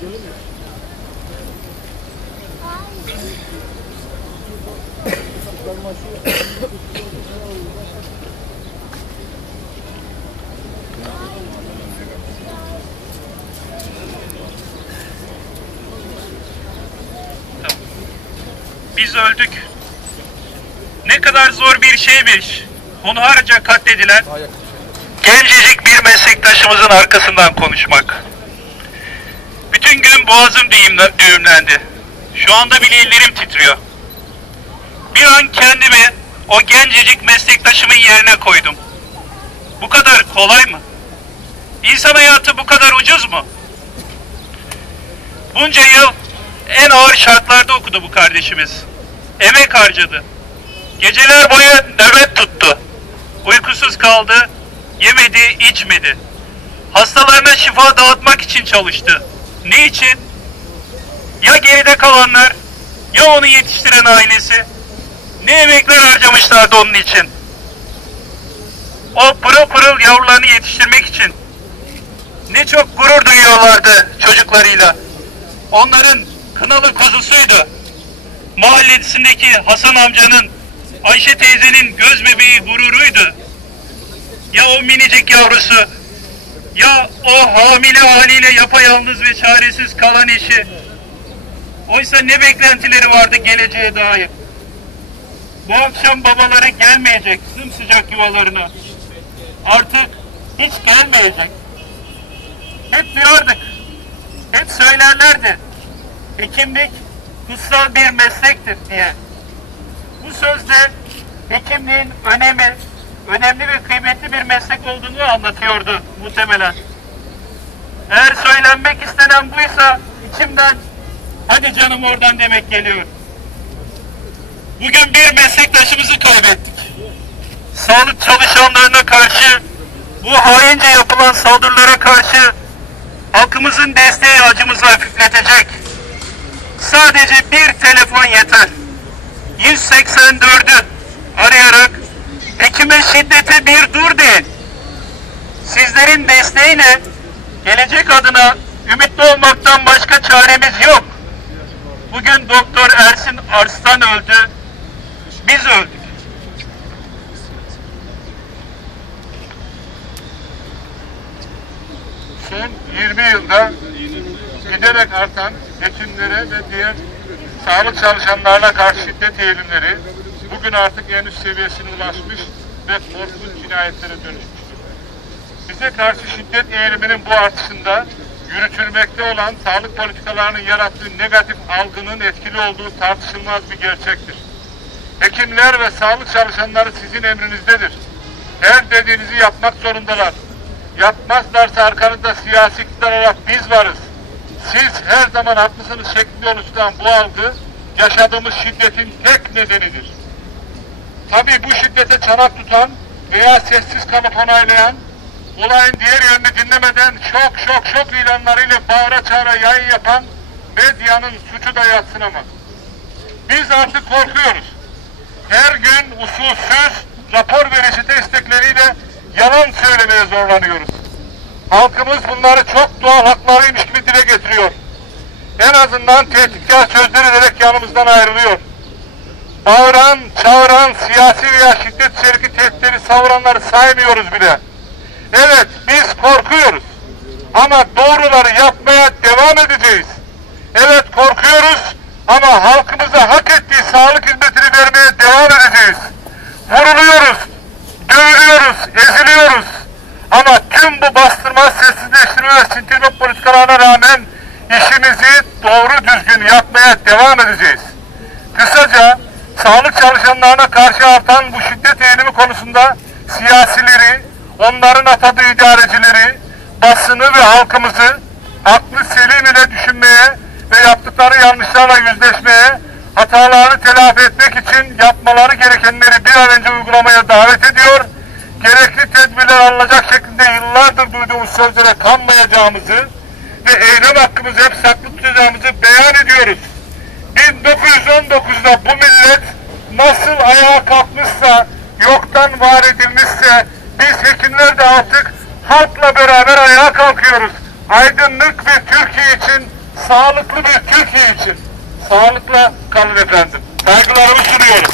Biz öldük. Ne kadar zor bir şeymiş. Hunharca katledilen gencecik bir meslektaşımızın arkasından konuşmak. Bütün gün boğazım düğümle- düğümlendi. Şu anda bile ellerim titriyor. Bir an kendimi o gencecik meslektaşımın yerine koydum. Bu kadar kolay mı? İnsan hayatı bu kadar ucuz mu? Bunca yıl en ağır şartlarda okudu bu kardeşimiz. Emek harcadı. Geceler boyu nöbet tuttu. Uykusuz kaldı, yemedi, içmedi. Hastalarına şifa dağıtmak için çalıştı. Ne için? Ya geride kalanlar, ya onu yetiştiren ailesi. Ne emekler harcamışlardı onun için. O pırıl pırıl yavrularını yetiştirmek için. Ne çok gurur duyuyorlardı çocuklarıyla. Onların kınalı kuzusuydu. Mahallesindeki Hasan amcanın, Ayşe teyzenin göz bebeği gururuydu. Ya o minicik yavrusu, ya o hamile haliyle yapayalnız ve çaresiz kalan eşi. Oysa ne beklentileri vardı geleceğe dair. Bu akşam babaları gelmeyecek sımsıcak yuvalarına. Artık hiç gelmeyecek. Hep duyardık. Hep söylerlerdi. Hekimlik kutsal bir meslektir diye. Bu sözle hekimliğin önemi, önemli ve kıymetli bir meslek olduğunu anlatıyordu muhtemelen. Eğer söylenmek istenen buysa içimden hadi canım oradan demek geliyor. Bugün bir meslektaşımızı kaybettik. Sağlık çalışanlarına karşı bu haince yapılan saldırılara karşı halkımızın desteği acımızı hafifletecek. Sadece bir telefon yeter. 184'ü arayarak hekime şiddete bir dur deyin. Sizlerin desteğiyle gelecek adına ümitli olmaktan başka çaremiz yok. Bugün Doktor Ersin Arslan öldü. Biz öldük. son 20 yılda giderek artan hekimlere ve diğer sağlık çalışanlarına karşı şiddet eğilimleri bugün artık en üst seviyesine ulaşmış ve korkunç cinayetlere dönüşmüştür. Bize karşı şiddet eğiliminin bu artışında yürütülmekte olan sağlık politikalarının yarattığı negatif algının etkili olduğu tartışılmaz bir gerçektir. Hekimler ve sağlık çalışanları sizin emrinizdedir. Her dediğinizi yapmak zorundalar. Yapmazlarsa arkanızda siyasi iktidar olarak biz varız. Siz her zaman haklısınız şeklinde oluşturan bu algı yaşadığımız şiddetin tek nedenidir. Tabii bu şiddete çanak tutan veya sessiz kalıp onaylayan, olayın diğer yönünü dinlemeden şok şok şok ilanlarıyla bağıra çağıra yayın yapan medyanın suçu da yatsınamaz. Biz artık korkuyoruz. Her gün usulsüz rapor verici destekleriyle yalan söylemeye zorlanıyoruz. Halkımız bunları çok doğal haklarıymış gibi dile getiriyor. En azından tehditkar sözler ederek yanımızdan ayrılıyor. Bağıran, çağıran, siyasi veya şiddet içerikli tehditleri savuranları saymıyoruz bile. Evet, biz korkuyoruz. Ama doğruları yapmaya devam edeceğiz. Evet korkuyoruz ama halkımıza hak ettiği sağlık hizmetini vermeye devam edeceğiz. Vuruluyoruz, dövülüyoruz, eziliyoruz. Ama tüm bu bastırma, sessizleştirme ve sintirme politikalarına rağmen işimizi doğru düzgün yapmaya devam edeceğiz. Kısaca sağlık çalışanlarına karşı artan bu şiddet eğilimi konusunda siyasileri, onların atadığı idarecileri, basını ve halkımızı aklı selim ile düşünmeye ve yaptıkları yanlışlarla yüzleşmeye, hatalarını telafi etmek için yapmaları gerekenleri bir an önce uygulamaya davet ediyor. Gerekli tedbirler alınacak şeklinde yıllardır duyduğumuz sözlere kanmayacağımızı ve eylem hakkımızı hep saklı tutacağımızı beyan ediyoruz. 1919'da bu millet nasıl ayağa kalkmışsa, yoktan var edilmişse, biz hekimler de artık halkla beraber ayağa kalkıyoruz. Aydınlık ve Türkiye için, sağlıklı bir Türkiye için. Sağlıkla kalın efendim. Saygılarımı sunuyorum.